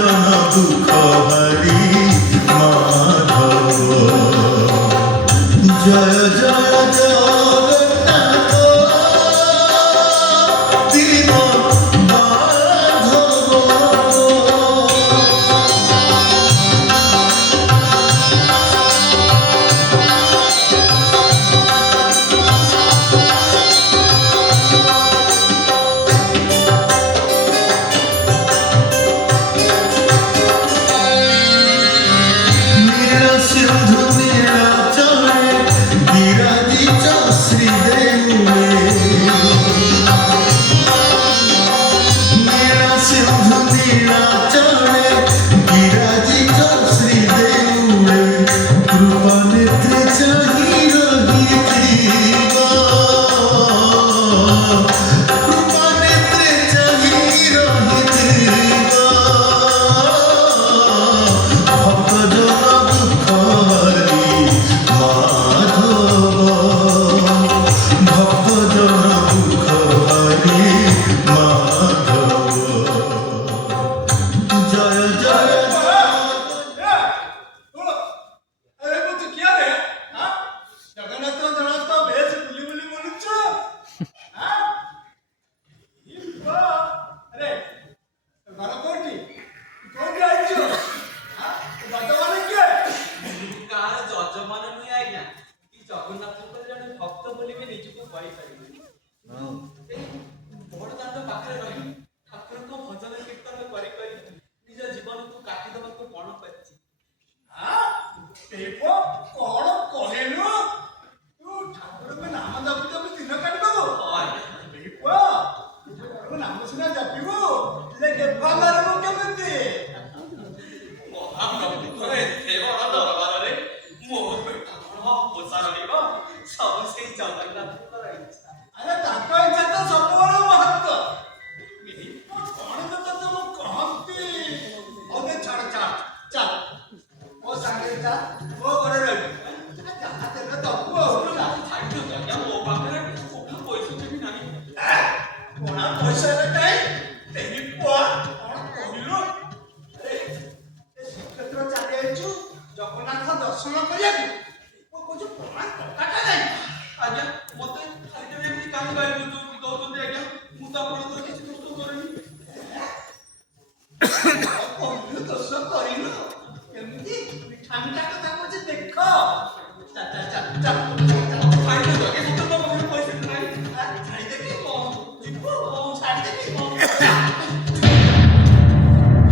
জন দুঃখ হারি মাধব জয় জয় জগন্নাথ দীন মাধব। সিন্ধু নীলাচলে বিরাজিত শ্রীদেউলে নীলা সিন্ধু নীলাচলে বিরাজিত শ্রীদেউলে কৃপা নেত্রে চাহি রহিথিব কৃপা নেত্রে চাহি রহিথিব ভক্তজন দুঃখ হারি মাধব ভক্তজন দুঃখ হারি মাধব জয় জয় ଜଗନ୍ନାଥଙ୍କର ଜଣେ ଭକ୍ତ ବୋଲି ବି ନିଜକୁ କହିପାରିବି। ବଡ଼ ଦାଣ୍ଡ ପାଖରେ ରହି ଠାକୁରଙ୍କ ଭଜନ କୀର୍ତ୍ତନ କରି କରି ନିଜ ଜୀବନକୁ କାଟିଦେବାକୁ ପଣ କରିଛି। କଣ କହିଲୁ ତୁ ଠାକୁରଙ୍କ ନାମ ଜପି ଜପି ଦିନ କାଟିଦବୁ? ଠାକୁରଙ୍କ ନାମ ସିନା ଜପିବୁ ହେଲେ କେବେ ମାରିବୁ କେମିତି? ମହାପ୍ରଭୁଙ୍କର ଏତେ ବଡ଼ ଦରବାରରେ ମୋ ପେଟ ପୋଷାରିବ ସବୁ ସେଇ ଜଗନ୍ନାଥଙ୍କର ଇଚ୍ଛା। ଆରେ ତାଙ୍କ ଇଚ୍ଛା ତ ସବୁବେଳେ ମହତ୍ଵ। କଣ ତ ତତେ ମୁଁ କହନ୍ତି? ହଉ ଦେ ଛାଡ଼ ଛାଡ଼ ଚାଲ ମୋ ସାଙ୍ଗରେ ଚାଲ ମୋ ଘରେ ରହିବୁ ଯାହା ଦେଲେ ଦବୁ ଆଉ। ମୋ ପାଖରେ ପଇସା ବି ନାହିଁ। କଣ ପଇସା କାଇଁ ଏହି ପୁଅ କଣ କହିଲୁ? ଶ୍ରୀକ୍ଷେତ୍ର ଚାଲି ଯାଇଛୁ ଜଗନ୍ନାଥ ଦର୍ଶନ କରିବାକୁ କହୁଛୁ ପ୍ରମାଣ ଟଙ୍କାଟା ନାହିଁ। ଆଜ୍ଞା ମତେ ଖାଲି ଏମିତି କାହିଁ ଗାଳି ଦଉଛନ୍ତି ଆଜ୍ଞା? ମୁଁ ତ ଆପଣଙ୍କର କିଛି ଦୋଷ କରିନି। କହିଲୁ ଦୋଷ କରିନୁ କେମିତି ମିଠା ମିଠା କଥା କହୁଛି ଦେଖ। ଚାଲ ଚାଲ ଚାଲ ଚାଲ ଖାଇଦେବି ଆଜ୍ଞା ସତ ମୋ ପାଖରେ ପଇସା ନାହିଁ। ଛାଡ଼ିଦେବି ଯିବୁ ଛାଡ଼ିଦେବି।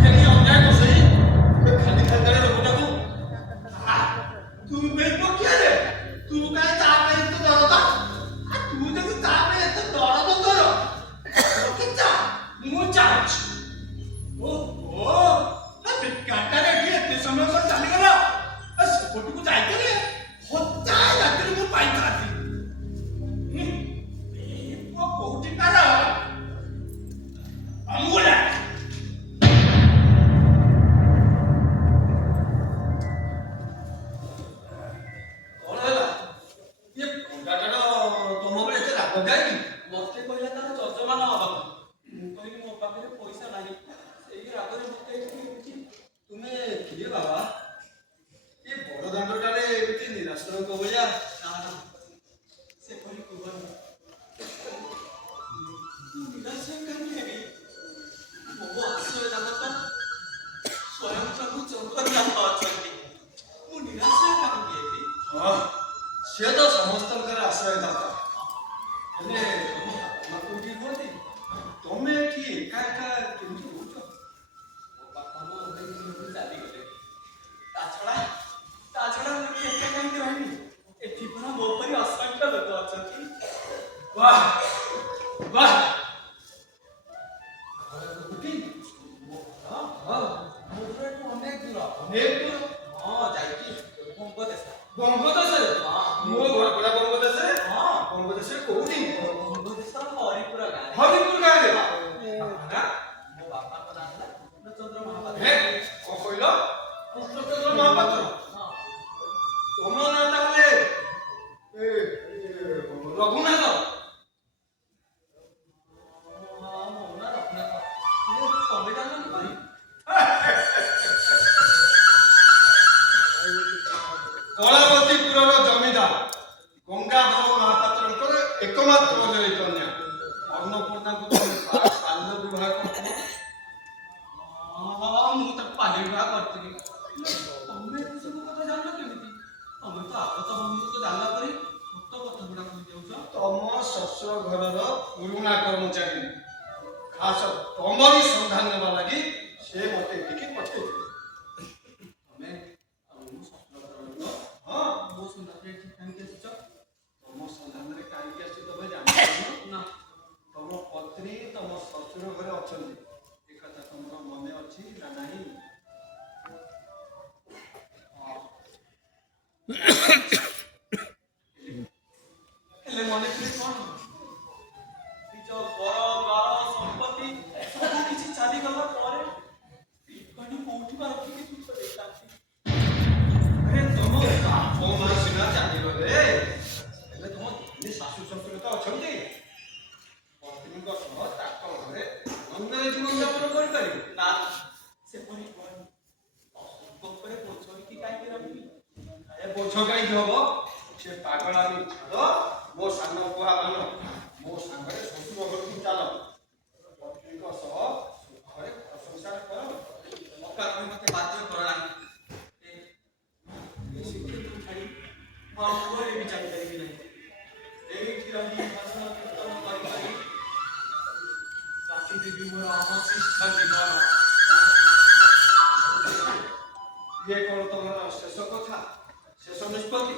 ହେଲି ଅନ୍ୟାୟ କଷେଇ ଖାଲି ଖାତାରେ ଲୋକଟାକୁ ତୁ ବେଇବ କିଆରେ? ତୁ କାହିଁ ତା ପାଇଁ ଏତେ ଦରଦ? ତୁ ଯଦି ତା ପାଇଁ ଏତେ ଦରଦ ତୋର ଯା ମୁଁ ଚାହୁଁଛି। ଓହୋ ବେକାରଟାରେ ଏଠି ଏତେ ସମୟ ପରେ ଚାଲିଗଲା। ସେପଟକୁ ଯାଇଥିଲେ ହଜାଏ ରାତିରେ ମୁଁ ପାଇଥାନ୍ତି। କୋଉଠି ତାର ଅଙ୍ଗୁଳା କଣ ହେଲା? ଇଏ ପଙ୍ଗାଟାର ତମ ଉପରେ ଏତେ ରାଗ କାହିଁକି? ମତେ କହିଲା ତାର ଯଜମାନ ହବାକୁ। ମୁଁ କହିଲି ମୋ ପାଖରେ ପଇସା ନାହିଁ। ସେଇ ରାଗରେ ମତେ ଏଠି ତୁମେ କିଏ ବାବା? ଏ ବଡ଼ ଦାଣ୍ଡଟାରେ ଏମିତି ନିରାଶ୍ରୟଙ୍କ ଭଳିଆ ସେପରି କୁହନି। ନିରାଶ୍ରୟ କାହିଁକି ହେବି? ମୋ ଆଶ୍ରୟଦାତା ତ ସ୍ୱୟଂ ପ୍ରଭୁ ଜଗନ୍ନାଥ ଅଛନ୍ତି। ମୁଁ ନିରାଶ୍ରୟ କାହିଁକି ହେବି? ହଁ ସିଏ ତ ସମସ୍ତଙ୍କର ଆଶ୍ରୟଦାତା। ହେଲେ ତମ ବାପା କୋଉଠି ରୁହନ୍ତି? ତମେ ଏଠି ଏକା ଏକା କେମିତି ରହୁଛ? ମୋ ବାପା ମା ଚାଲିଗଲେ। ତା ଛଡ଼ା ମୁଁ ଏଠି ଏକା କାହିଁକି ରହିବି? ଏଠି ପରା ମୋ ପରି ଅସଂଖ୍ୟ ଲୋକ ଅଛନ୍ତି। ବାଃ ବାଃ ଅନେକ ଦୂର। ହଁ ଯାଇଛି ବଙ୍ଗଦେଶ। ବଙ୍ଗଦେଶରେ? ମୋ ଘର ପରା ବଙ୍ଗଦେଶରେ। ହଁ ବଙ୍ଗଦେଶରେ କୋଉଠି? ବଙ୍ଗଦେଶର ହରିପୁର ଗାଁରେ। ହରିପୁର ଗାଁରେ? ମୋ ବାପାଙ୍କ ନାଁ ହେଲା କୃଷ୍ଣଚନ୍ଦ୍ର ମହାପାତ୍ର। କଣ କହିଲ? କୃଷ୍ଣଚନ୍ଦ୍ର ମହାପାତ୍ର? ହଁ ତମ ନାଁ ତାହେଲେ ରଘୁନାଥ? ମୋ ନାଁ ରଘୁନାଥ। ତମେ ଜାଣିନ କି? ତମରି ସନ୍ଧାନ ନେବା ଲାଗି ସେ ମତେ ଏଠିକି ପଠେଇଥିଲେ। ତମେ ଆଉ ମୁଁ ସ୍ୱପ୍ନ ହଁ ମୋ ସନ୍ଧାନରେ ଏଠି କାହିଁକି ଆସିଛ? ତମ ସନ୍ଧାନରେ କାହିଁକି ଆସିଛି ତମେ ଜାଣିପାରୁନ? ନା ତମ ପତ୍ନୀ ତମ ଶ୍ୱଶୁର ଘରେ ଅଛନ୍ତି, ଏ କଥା ତମର ମନେ ଅଛି ନା ନାହିଁ? ହେଲେ ମନେ ଥିଲେ କଣ? ନିଜ ଘର ଦ୍ୱାର ସମ୍ପତ୍ତି ସବୁ କିଛି ଚାଲିଗଲା ପରେ ପିପାଣି କୋଉଠି ବା ରଖିକି ତୁଛ ଦେଇଥାନ୍ତି? ଆରେ ତମ ବାପ ମା ସିନା ଚାଲିଗଲେ, ହେଲେ ତମ ଧନୀ ଶାଶୁ ଶ୍ୱଶୁର ତ ଅଛନ୍ତି। ପତ୍ନୀଙ୍କ ସହ ତାଙ୍କ ଘରେ ଆନନ୍ଦରେ ଜୀବନଯାପନ କରିପାରିବେ। ନା ସେପରି କୁହନି। ଉପରେ ବୋଝ ହେଇକି କାହିଁକି ରଖିବି? ଏ ବୋଝ କାହିଁକି ହବ? ସେ ପାଗଳାମି ଛାଡ, ମୋ ସାନ ପୁଆ ମାନ ମୋ ସାଙ୍ଗରେ ଶ୍ୱଶୁର ଘରକୁ ଚାଲ, ପତ୍ନୀଙ୍କ ସହ ସୁଖରେ ଘର ସଂସାର କର। ଅକାରଣରେ ମତେ ବାଧ୍ୟ କରାନା। ଏ ଶିକ୍ଷିତ ଛାଡ଼ି ମୁଁ ଆଉ କୁଆଡ଼େ ବି ଯାଇପାରିବି ନାହିଁ। ଏଇଠି ରହି ଭଜନ କୀର୍ତ୍ତନ କରିପାରି ରାଖିଦେବି ମୋର ଅବଶିଷ୍ଟ ଜୀବନ। ଇଏ କଣ ତମର ଶେଷ କଥା, ଶେଷ ନିଷ୍ପତ୍ତି?